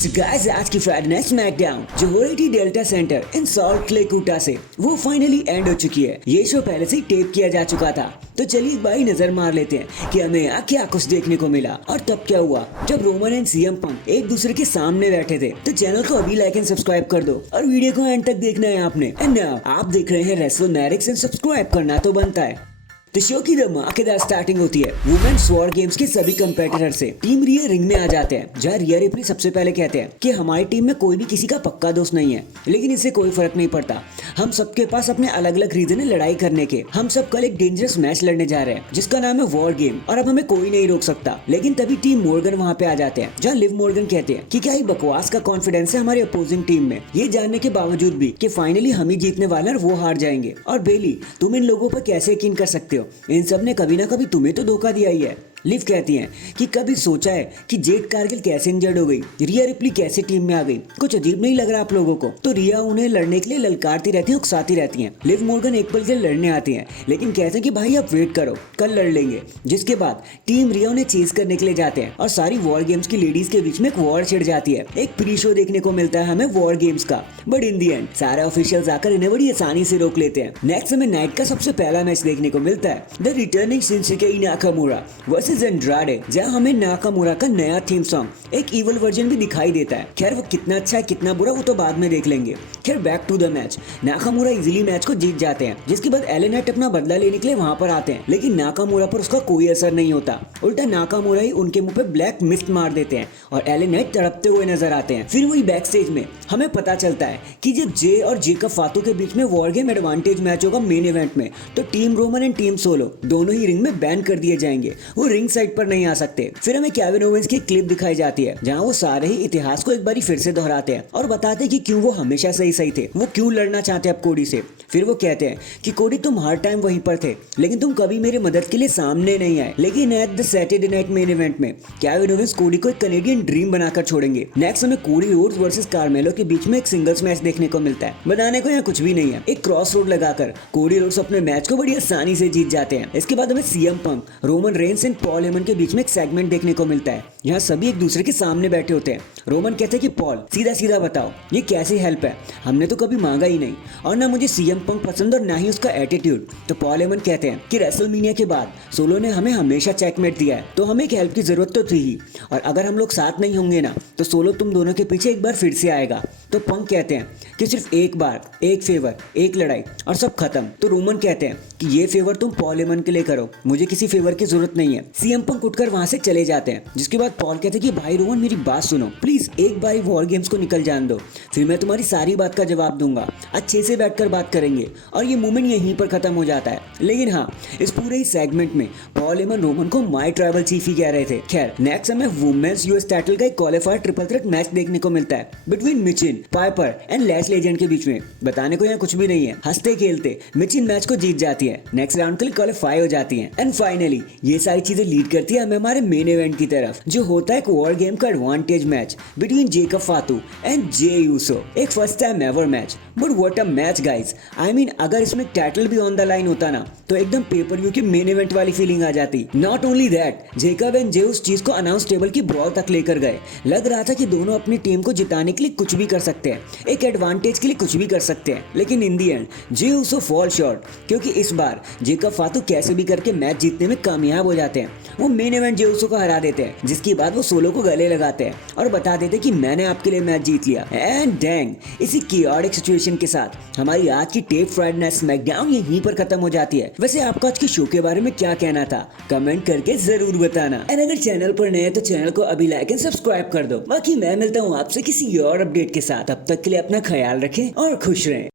Guys आज की Friday night SmackDown जो हो रही थी डेल्टा सेंटर इन सॉल्ट लेक यूटा से वो फाइनली एंड हो चुकी है। ये शो पहले से ही टेप किया जा चुका था, तो चलिए एक बार नजर मार लेते हैं कि हमें यहाँ क्या कुछ देखने को मिला। और तब क्या हुआ जब रोमन एंड सीएम पंक एक दूसरे के सामने बैठे थे। तो चैनल को अभी लाइक एंड सब्सक्राइब कर दो और वीडियो को एंड तक देखना है आपने। एंड नाउ आप देख रहे हैं रेसलमैनिक्स एंड सब्सक्राइब करना तो बनता है। तो शो की धमाकेदार स्टार्टिंग होती है वुमेन्स वॉर गेम्स के सभी कंपेटिटर से। टीम रिया रिंग में आ जाते हैं, जहाँ रिया रिप्ली सबसे पहले कहते हैं कि हमारी टीम में कोई भी किसी का पक्का दोस्त नहीं है, लेकिन इससे कोई फर्क नहीं पड़ता। हम सबके पास अपने अलग अलग रीजन है लड़ाई करने के। हम सब कल एक डेंजरस मैच लड़ने जा रहे हैं जिसका नाम है वॉर गेम, और अब हमें कोई नहीं रोक सकता। लेकिन तभी टीम मॉर्गन वहाँ पे आ जाते हैं, जहाँ लिव मॉर्गन कहते हैं कि क्या ही बकवास का कॉन्फिडेंस है हमारे अपोजिंग टीम में, ये जानने के बावजूद भी कि फाइनली हम ही जीतने वाले और वो हार जाएंगे। और बेली, तुम इन लोगों पर कैसे यकीन कर सकते हो? इन सब ने कभी ना कभी तुम्हें तो धोखा दिया ही है। लिव कहती हैं कि कभी सोचा है कि जेड कारगिल कैसे इंजर्ड हो गई, रिया रिप्ली कैसे टीम में आ गई? कुछ अजीब नहीं लग रहा आप लोगों को? तो रिया उन्हें लड़ने के लिए ललकारती रहती है, उकसाती रहती हैं। लिव मॉर्गन एक पल के लिए लड़ने आती हैं, लेकिन कहते हैं कि भाई आप वेट करो, कल लड़ लेंगे। जिसके बाद टीम रिया उन्हें चेज करने के लिए जाते हैं और सारी वॉर गेम्स की लेडीज के बीच में एक वॉर छिड़ जाती है। एक प्री शो देखने को मिलता है हमें वॉर गेम्स का, बट इन दी एंड सारे ऑफिशियल्स आकर इन्हें बड़ी आसानी से रोक लेते हैं। नेक्स्ट हमें नाइट का सबसे पहला मैच देखने को मिलता है, the returning Shinsuke Nakamura versus Andrade, जहाँ हमें नाकामुरा का नया थीम सॉन्ग एक इवल वर्जन भी दिखाई देता है। खैर वो कितना अच्छा है कितना बुरा वो तो बाद में देख लेंगे। खैर back to the match, Nakamura easily match को जीत जाते हैं, जिसके बाद एलन नाइट अपना बदला लेने के लिए वहां पर आते हैं, लेकिन नाकामुरा पर उसका कोई असर नहीं होता। उल्टा नाकामुरा ही उनके मुंह पे ब्लैक मिस्ट मार देते हैं और एलन नाइट तड़पते हुए नजर आते हैं। फिर वही बैक स्टेज में हमें पता चलता है कि जब जे और जेकब फातू के बीच में वॉर गेम एडवांटेज मैच होगा मेन इवेंट में, तो team Roman and team solo दोनों ही रिंग में बैन कर दिए जाएंगे, वो रिंग साइड पर नहीं आ सकते। फिर हमें केविन ओवेंस की क्लिप दिखाई जाती है, जहां वो सारे ही इतिहास को एक बारी फिर से दोहराते हैं और बताते हैं कि क्यों वो हमेशा सही थे, वो क्यों लड़ना चाहते हैं अब कोडी से। फिर वो कहते हैं कि कोडी तुम हर टाइम वहीं पर थे, लेकिन तुम कभी मेरी मदद के लिए सामने नहीं आए। लेकिन at the Saturday night main event में केविन ओवेंस कोडी को एक कैनेडियन ड्रीम बनाकर छोड़ेंगे। नेक्स्ट हमें कोडी रोड्स वर्सेस कार्मेलो के बीच में एक सिंगल्स मैच देखने को मिलता है। बताने को यहाँ कुछ भी नहीं है, एक क्रॉस रोड लगाकर कोडी रोड्स अपने मैच को बड़ी आसानी से जीत जाते हैं। इसके बाद हमें CM Punk, Roman Reigns and Paul Heyman के बीच में एक सेगमेंट देखने को मिलता है, यहाँ सभी एक दूसरे के सामने बैठे होते हैं। रोमन कहते हैं कि पॉल सीधा सीधा बताओ ये कैसी हेल्प है, हमने तो कभी मांगा ही नहीं, और ना मुझे सीएम पंक पसंद और ना ही उसका एटीट्यूड। तो पॉल हेमन कहते हैं कि रेसलमेनिया के बाद सोलो ने हमें हमेशा चेकमेट दिया है, तो हमें एक हेल्प की जरूरत तो थी ही, और अगर हम लोग साथ नहीं होंगे ना तो सोलो तुम दोनों के पीछे एक बार फिर से आएगा। तो पंक कहते हैं कि सिर्फ एक बार, एक फेवर, एक लड़ाई और सब खत्म। तो रोमन कहते हैं कि ये फेवर तुम पॉल हेमन के लिए करो, मुझे किसी फेवर की जरूरत नहीं है। सीएम पंक उठकर वहां से चले जाते हैं, जिसके बाद पॉल कहते हैं कि भाई रोमन मेरी बात सुनो, प्लीज एक बार वॉर गेम्स को निकल जान दो, फिर मैं तुम्हारी सारी बात का जवाब दूंगा, अच्छे से बैठकर बात करेंगे। और ये मोमेंट यहीं पर खत्म हो जाता है। लेकिन हाँ, इस पूरे ही सेगमेंट में पॉल हेमन रोमन को माय ट्राइबल चीफ ही कह रहे थे। खैर नेक्स्ट हमें वुमेन्स यूएस टाइटल का एक क्वालिफायर ट्रिपल थ्रेट मैच देखने को मिलता है between Michin, Piper and Lash Legend के बीच में। बताने को यहाँ कुछ भी नहीं है, हंसते खेलते मिचिन मैच को जीत जाती है, नेक्स्ट राउंड के लिए क्वालिफाई हो जाती है। एंड फाइनली ये सारी चीजें लीड करती है हमें हमारे मेन इवेंट की तरफ, जो होता है एक वॉर गेम का advantage match between Jacob Fatu and Jey Uso. एक first time ever match, but what a match guys. I mean अगर इसमें टाइटल भी ऑन द लाइन होता ना तो एकदम पेपर व्यू की मेन इवेंट वाली फीलिंग आ जाती। Not only that, Jacob and Jey उस चीज को अनाउंस टेबल की ब्रॉल तक लेकर गए। लग रहा था कि दोनों अपनी टीम को जिताने के लिए कुछ भी कर सकते हैं, एक एडवांटेज के लिए कुछ भी कर सकते हैं। लेकिन in the end Jey Uso fall short, क्योंकि इस बार जेकब फातू कैसे भी करके मैच जीतने में कामयाब हो जाते हैं। वो मेन इवेंट जे यूसो को हरा देते हैं, जिसके बाद वो सोलो को गले लगाते हैं और बता देते हैं कि मैंने आपके लिए मैच जीत लिया। एंड डैंग, इसी कियोटिक सिचुएशन के साथ हमारी आज की टेप फ्राइडे नाइट स्मैकडाउन यहीं पर खत्म हो जाती है। वैसे आपको आज के शो के बारे में क्या कहना था, कमेंट करके जरूर बताना। एंड अगर चैनल पर नए हैं तो चैनल को अभी लाइक एंड सब्सक्राइब कर दो। बाकी मैं मिलता हूँ आपसे किसी और अपडेट के साथ, अब तक के लिए अपना ख्याल रखें और खुश रहें।